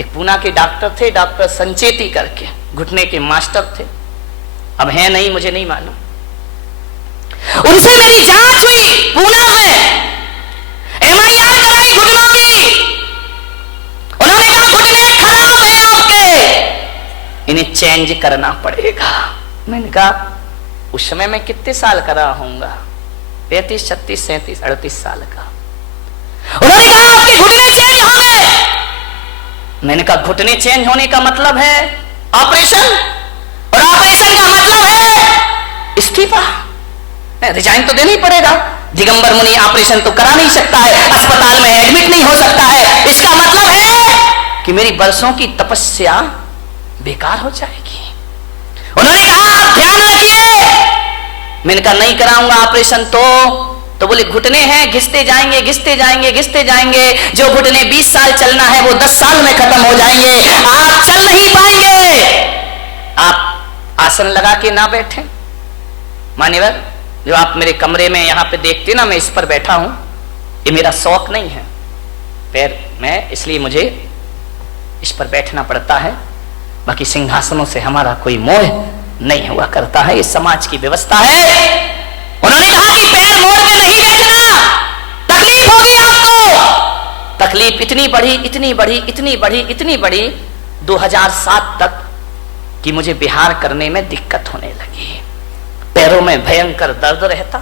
एक पूना के डॉक्टर थे, डॉक्टर संचेती करके, घुटने के मास्टर थे, अब है नहीं, मुझे नहीं मालूम। उनसे मेरी जांच हुई पूना में, MIR कराई घुटनों की। उन्होंने कहा घुटने खराब है आपके, इन्हें चेंज करना पड़ेगा। मैंने कहा उस समय मैं कितने साल का रहा होऊंगा, 35, 36, 37, 38 साल का। उन्होंने कहा आपके घुटने चेंज हो गए। मैंने कहा घुटने चेंज होने का मतलब है ऑपरेशन, और ऑपरेशन का मतलब है इस्तीफा, रिजाइन तो देना ही पड़ेगा। दिगंबर मुनि ऑपरेशन तो करा नहीं सकता है, अस्पताल में एडमिट नहीं हो सकता है, इसका मतलब है कि मेरी बरसों की तपस्या बेकार हो जाएगी। उन्होंने कहा आप ध्यान रखिए। मैंने कहा नहीं कराऊंगा ऑपरेशन तो बोले घुटने हैं, घिसते जाएंगे घिसते जाएंगे घिसते जाएंगे, जो घुटने 20 साल चलना है वो 10 साल में खत्म हो जाएंगे, आप चल नहीं पाएंगे। आप आसन लगा के ना बैठे। मान्यवर, जो आप मेरे कमरे में यहां पे देखते ना, मैं इस पर बैठा हूं, ये मेरा शौक नहीं है पैर में, इसलिए मुझे इस पर बैठना पड़ता है। बाकी सिंहासनों से हमारा कोई मोह नहीं हुआ करता है, ये समाज की व्यवस्था है। उन्होंने कहा कि पैर मोड़ के नहीं बैठना, तकलीफ होगी आपको। तकलीफ इतनी बढ़ी इतनी बढ़ी इतनी बढ़ी इतनी बढ़ी 2007 तक कि मुझे बिहार करने में दिक्कत होने लगी, पैरों में भयंकर दर्द रहता।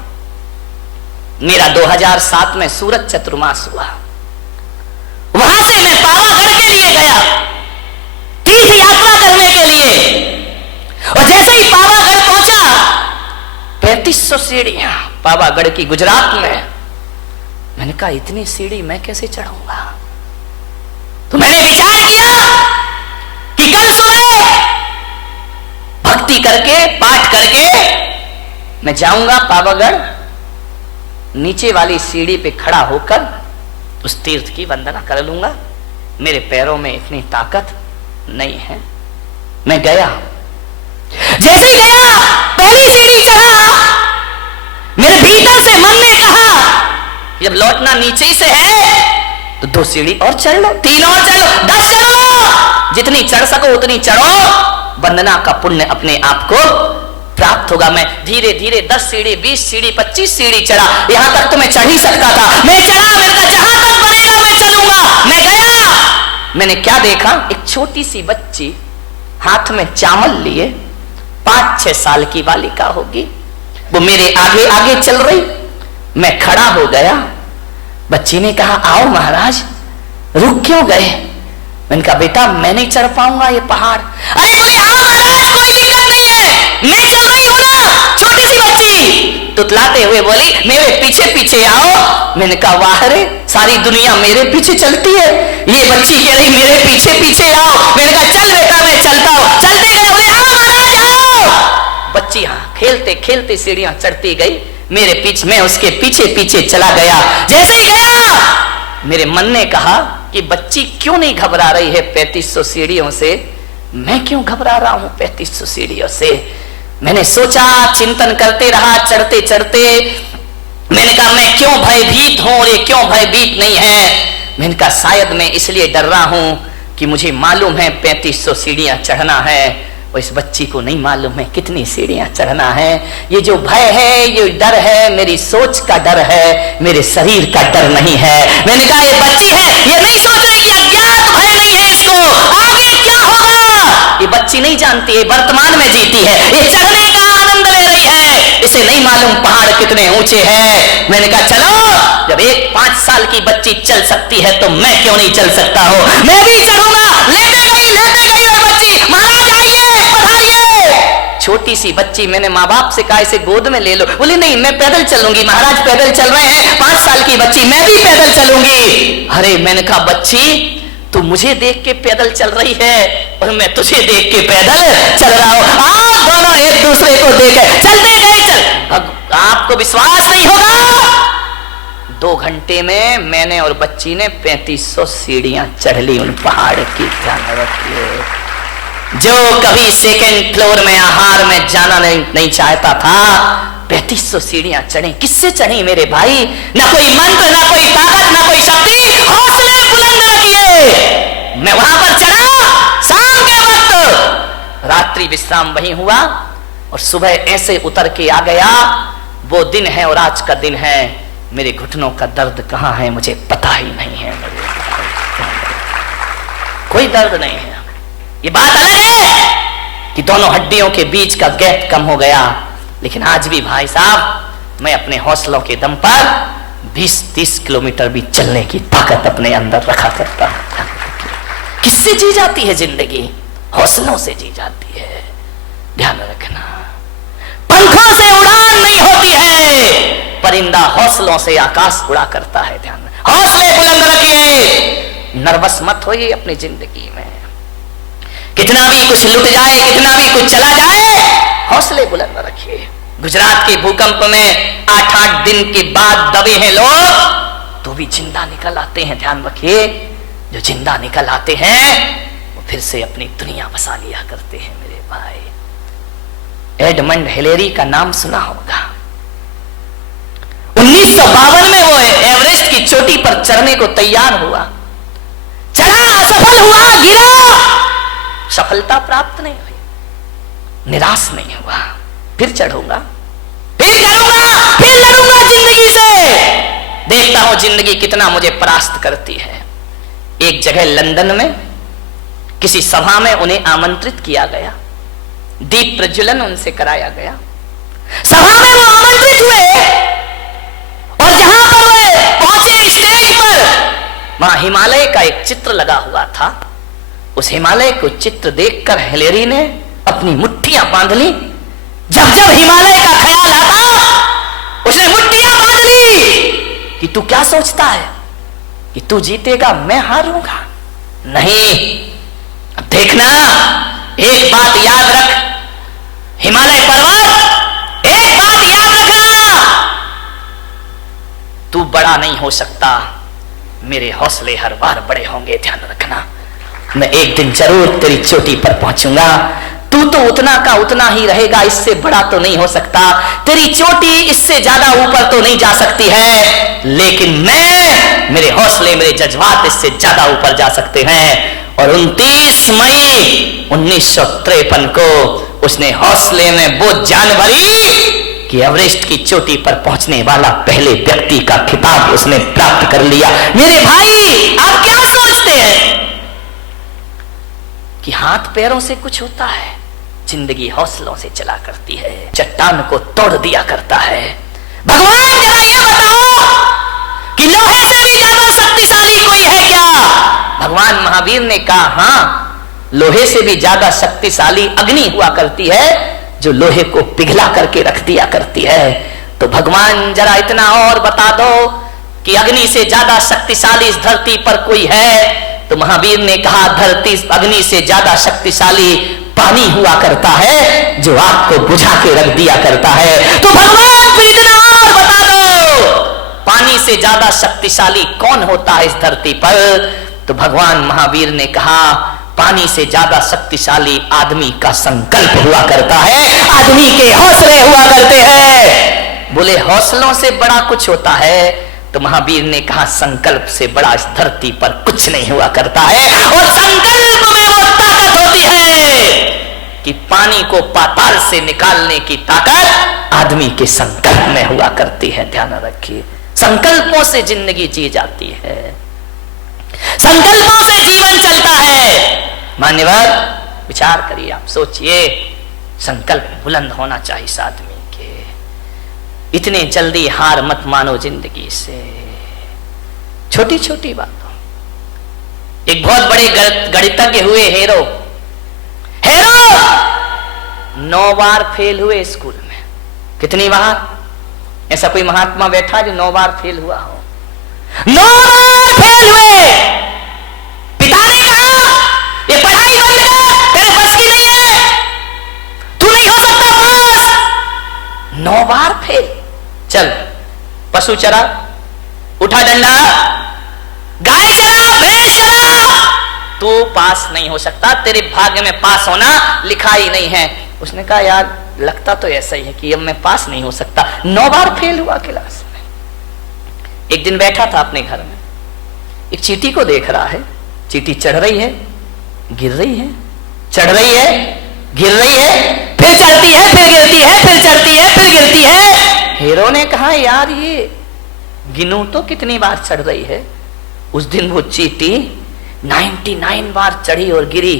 मेरा 2007 में सूरत चतुर्मास हुआ, वहां से मैं पावागढ़ के लिए गया तीर्थ यात्रा करने के लिए, और जैसे ही पावागढ़ पहुंचा 3500 सीढ़ियां पावागढ़ की गुजरात में। मैंने कहा इतनी सीढ़ी मैं कैसे चढ़ूंगा। तो मैंने विचार किया कि कल सुबह भक्ति करके पाठ करके मैं जाऊंगा पावागढ़, नीचे वाली सीढ़ी पे खड़ा होकर उस तीर्थ की वंदना कर लूंगा। मेरे पैरों में इतनी ताकत नहीं है। मैं गया, जैसे ही गया पहली सीढ़ी चढ़ा, मेरे भीतर से मन ने कहा जब लौटना नीचे ही से है तो 2 सीढ़ी और चढ़ लो, 3 और चढ़ लो, 10 चढ़ लो, जितनी चढ़ सको उतनी चढ़ो, वंदना का पुण्य अपने आप को प्राप्त होगा। मैं धीरे धीरे 10 सीढ़ी 20 सीढ़ी 25 सीढ़ी चढ़ा, यहां तक तो मैं चढ़ ही सकता था। मैं चढ़ा, मैंने कहा जहां तक बनेगा मैं चलूंगा। मैं गया, मैंने क्या देखा, एक छोटी सी बच्ची हाथ में चावल लिए, 5-6 साल की बालिका होगी, वो मेरे आगे आगे चल रही। मैं खड़ा हो गया। बच्ची ने कहा आओ महाराज, रुक क्यों गए। मैंने कहा बेटा मैं नहीं चढ़ पाऊंगा ये पहाड़। अरे बोले आओ महाराज कोई दिक्कत नहीं है, मैं चल रही हूं ना। छोटी सी बच्ची तुतलाते हुए बोली मेरे पीछे पीछे आओ। मैंने कहा वाह रे, सारी दुनिया मेरे पीछे चलती है, ये बच्ची कह रही मेरे पीछे पीछे आओ। मैंने कहा चल बेटा मैं चलता हूं। चलते गए, बोले आओ महाराज आओ। बच्ची हाँ खेलते खेलते सीढ़ियां चढ़ती गई, मेरे पीछे, मैं उसके पीछे पीछे चला गया। जैसे ही गया मेरे मन ने कहा कि बच्ची क्यों नहीं घबरा रही है 3500 सीढ़ियों से, मैं क्यों घबरा रहा हूं 3500 सीढ़ियों से। मैंने सोचा, चिंतन करते रहा चढ़ते चढ़ते। मैंने कहा मैं क्यों भयभीत हूं और ये क्यों भयभीत नहीं है। मैंने कहा शायद मैं इसलिए डर रहा हूं कि मुझे मालूम है 3500 सीढ़ियां चढ़ना है, और इस बच्ची को नहीं मालूम है कितनी सीढ़ियां चढ़ना है। ये जो भय है, ये डर है, मेरी सोच का डर है, मेरे शरीर का डर नहीं है। मैंने कहा ये बच्ची है, ये नहीं सोच रही कि अज्ञात भय नहीं है इसको, आगे क्या होगा। ये बच्ची नहीं जानती है, वर्तमान में जीती है, ये चढ़ने का आनंद ले रही है, इसे नहीं मालूम पहाड़ कितने ऊंचे हैं। मैंने कहा चलो, जब एक 5 साल की बच्ची चल सकती है तो मैं क्यों नहीं चल सकता हूं, मैं भी चलूंगा। लेते गई वो बच्ची, महाराज आइए पधारिए। छोटी सी बच्ची, मैंने माँ बाप से कहा इसे गोद में ले लो, बोली नहीं मैं पैदल चलूंगी। महाराज पैदल चल रहे हैं, 5 साल की बच्ची, मैं भी पैदल चलूंगी। अरे मैंने कहा बच्ची तू मुझे देख के पैदल चल रही है और मैं तुझे देख के पैदल चल रहा हूं, आप दोनों एक दूसरे को देख चलते गए। चल, आपको विश्वास नहीं होगा, 2 घंटे में मैंने और बच्ची ने 3500 सीढ़ियां चढ़ ली उन पहाड़ की। जो कभी 2nd फ्लोर में आहार में जाना नहीं चाहता था, 3500 सीढ़ियां चढ़े। किससे चढ़ी मेरे भाई, ना कोई मंत्र, ना कोई ताकत, ना कोई शक्ति, हौसले बुलंद रखिए। मैं वहां पर चढ़ा, रात्रि विश्राम वहीं हुआ और सुबह ऐसे उतर के आ गया। वो दिन है और आज का दिन है, मेरे घुटनों का दर्द कहां है मुझे पता ही नहीं है। कोई दर्द नहीं है। ये बात अलग है कि दोनों हड्डियों के बीच का गैप कम हो गया, लेकिन आज भी भाई साहब मैं अपने हौसलों के दम पर 20-30 किलोमीटर भी चलने की ताकत अपने अंदर रखा करता हूं। किससे जी जाती है जिंदगी? हौसलों से जी जाती है। ध्यान रखना, पंखों से उड़ान नहीं होती है, परिंदा हौसलों से आकाश उड़ा करता है। ध्यान, हौसले बुलंद रखिए, नर्वस मत होइए अपनी जिंदगी में। कितना भी कुछ लुट जाए, कितना भी कुछ चला जाए, हौसले बुलंद रखिए। गुजरात के भूकंप में 8-8 दिन के बाद दबे हैं लोग, तो भी जिंदा निकल आते हैं। ध्यान रखिए, जो जिंदा निकल आते हैं वो फिर से अपनी दुनिया बसा लिया करते हैं मेरे भाई। एडमंड हिलेरी का नाम सुना होगा। 1952 में वो एवरेस्ट की चोटी पर चढ़ने को तैयार हुआ, चढ़ा, असफल हुआ, गिरा, सफलता प्राप्त नहीं हुई, निराश नहीं हुआ, फिर चढ़ूंगा, फिर करूंगा, फिर लड़ूंगा जिंदगी से, देखता हूं जिंदगी कितना मुझे परास्त करती है। एक जगह लंदन में किसी सभा में उन्हें आमंत्रित किया गया, दीप प्रज्वलन उनसे कराया गया। सभा में वो आमंत्रित हुए और जहां पर वे पहुंचे स्टेज पर, वहां हिमालय का एक चित्र लगा हुआ था। उस हिमालय को चित्र देखकर हिलेरी ने अपनी मुट्ठियां बांध ली। जब जब हिमालय का ख्याल आता उसने मुट्ठियां बांध ली कि तू क्या सोचता है कि तू जीतेगा, मैं हारूंगा? नहीं, अब देखना, एक बात याद रख हिमालय पर्वत, एक बात याद रखना, तू बड़ा नहीं हो सकता, मेरे हौसले हर बार बड़े होंगे। ध्यान रखना, मैं एक दिन जरूर तेरी चोटी पर पहुंचूंगा। तू तो उतना का उतना ही रहेगा, इससे बड़ा तो नहीं हो सकता, तेरी चोटी इससे ज्यादा ऊपर तो नहीं जा सकती है, लेकिन मैं, मेरे हौसले, मेरे जज्बात इससे ज्यादा ऊपर जा सकते हैं। और 29 मई 1953 को उसने हौसले में वो जान भरी कि एवरेस्ट की चोटी पर पहुंचने वाला पहले व्यक्ति का खिताब उसने प्राप्त कर लिया। मेरे भाई, आप क्या सोचते हैं कि हाथ पैरों से कुछ होता है? जिंदगी हौसलों से चला करती है, चट्टान को तोड़ दिया करता है। भगवान जरा ये बताओ कि लोहे से भी ज्यादा शक्तिशाली कोई है क्या? भगवान महावीर ने कहा, हां, लोहे से भी ज्यादा शक्तिशाली अग्नि हुआ करती है, जो लोहे को पिघला करके रख दिया करती है। तो भगवान जरा इतना और बता दो कि अग्नि से ज्यादा शक्तिशाली इस धरती पर कोई है? तो महावीर ने कहा, धरती अग्नि से ज्यादा शक्तिशाली पानी हुआ करता है, जो आग को बुझा के रख दिया करता है। तो भगवान फिर इतना और बता दो, पानी से ज्यादा शक्तिशाली कौन होता है इस धरती पर? तो भगवान महावीर ने कहा, पानी से ज्यादा शक्तिशाली आदमी का संकल्प हुआ करता है, आदमी के हौसले हुआ करते हैं। बोले हौसलों से बड़ा कुछ होता है? तो महावीर ने कहा, संकल्प से बड़ा इस धरती पर कुछ नहीं हुआ करता है। और संकल्प में वो ताकत होती है कि पानी को पाताल से निकालने की ताकत आदमी के संकल्प में हुआ करती है। ध्यान रखिए, संकल्पों से जिंदगी जी जाती है, संकल्पों से जीवन चलता है। मान्यवर, विचार करिए, आप सोचिए, संकल्प बुलंद होना चाहिए इस आदमी के। इतने जल्दी हार मत मानो जिंदगी से, छोटी छोटी बातों। एक बहुत बड़े गणितज्ञ हुए हेरो 9 बार फेल हुए स्कूल में। कितनी बार? ऐसा कोई महात्मा बैठा जो 9 बार फेल हुआ हो? 9 बार फेल हुए। पिता ने कहा, ये पढ़ाई बंद कर, तेरे बस की नहीं है, तू नहीं हो सकता पास। 9 बार फेल। चल, पशु चरा, उठा डंडा, गाय चरा, भैंस चरा, तू पास नहीं हो सकता, तेरे भाग्य में पास होना लिखा ही नहीं है। उसने कहा, यार लगता तो ऐसा ही है कि अब मैं पास नहीं हो सकता। 9 बार फेल हुआ क्लास में। एक दिन बैठा था अपने घर में, एक चींटी को देख रहा है। चींटी चढ़ रही है, गिर रही है, चढ़ रही है, गिर रही है, फिर चढ़ती है, फिर गिरती है, फिर चढ़ती है, फिर गिरती है। हीरो ने कहा यार ये गिनूं तो कितनी बार चढ़ रही है। उस दिन वो चींटी 99 बार चढ़ी और गिरी,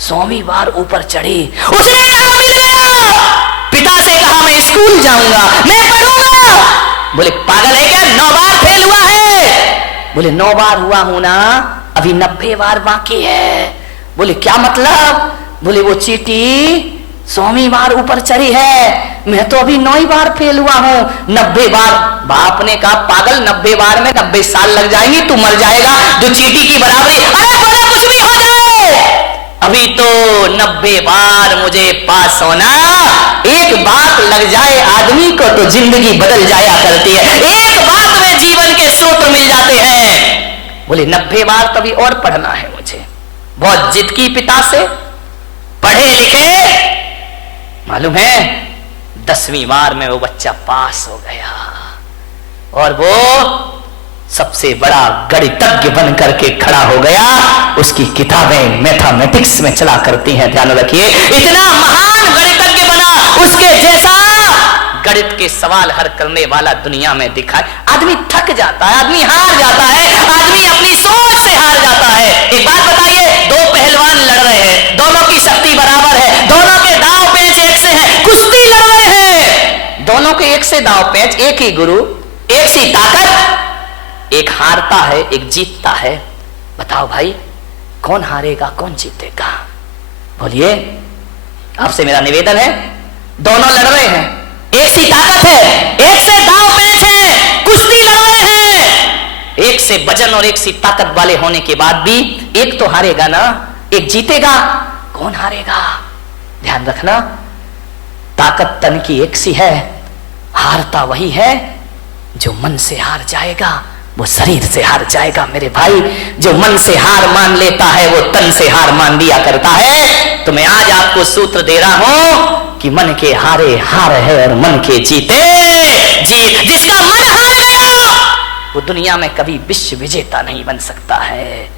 100वीं बार ऊपर चढ़ी। उसने कहा मिल गया। पिता से कहा मैं स्कूल जाऊंगा, मैं पढ़ूंगा। बोले पागल है क्या, 9 बार फेल हुआ है। बोले 9 बार हुआ हूं ना, अभी 90 बार बाकी है। बोले क्या मतलब। बोले वो चींटी 100वीं बार ऊपर चढ़ी है, मैं तो अभी 9 बार फेल हुआ हूं, 90 बार। बाप ने कहा पागल 90 बार में 90 साल लग जाएंगे, तू मर जाएगा, जो चींटी की बराबरी। अरे बोला कुछ भी हो जाए, अभी तो 90 बार मुझे पास होना। एक बात लग जाए आदमी को तो जिंदगी बदल जाया करती है, एक बात में जीवन के सूत्र मिल जाते हैं। बोले 90 बार तभी और पढ़ना है मुझे। बहुत जिद की पिता से, पढ़े लिखे, मालूम है 10वीं बार में वो बच्चा पास हो गया और वो सबसे बड़ा गणितज्ञ बन करके खड़ा हो गया। उसकी किताबें मैथमेटिक्स में चला करती हैं, ध्यान रखिए। इतना महान गणितज्ञ बना, उसके जैसा गणित के सवाल हल करने वाला दुनिया में दिखा। आदमी थक जाता है, आदमी हार जाता है, आदमी अपनी सोच से हार जाता है। एक बात बताइए, 2 पहलवान लड़ रहे हैं, दोनों की शक्ति बराबर है, दोनों के दांव पेंच एक से हैं, कुश्ती लड़ रहे हैं, दोनों के एक से दांव पेंच, एक ही गुरु, एक सी ताकत, एक हारता है, एक जीतता है। बताओ भाई कौन हारेगा, कौन जीतेगा? बोलिए, आपसे मेरा निवेदन है, दोनों लड़ रहे हैं, एक सी ताकत है, एक से दांव पेंच है, कुश्ती लड़ रहे हैं। एक से वजन और एक सी ताकत वाले होने के बाद भी एक तो हारेगा ना, एक जीतेगा। कौन हारेगा? ध्यान रखना, ताकत तन की एक सी है, हारता वही है जो मन से हार जाएगा, वो शरीर से हार जाएगा। मेरे भाई, जो मन से हार मान लेता है वो तन से हार मान लिया करता है। तो मैं आज आपको सूत्र दे रहा हूं कि मन के हारे हार है और मन के जीते जीत। जिसका मन हार गया वो दुनिया में कभी विश्व विजेता नहीं बन सकता है।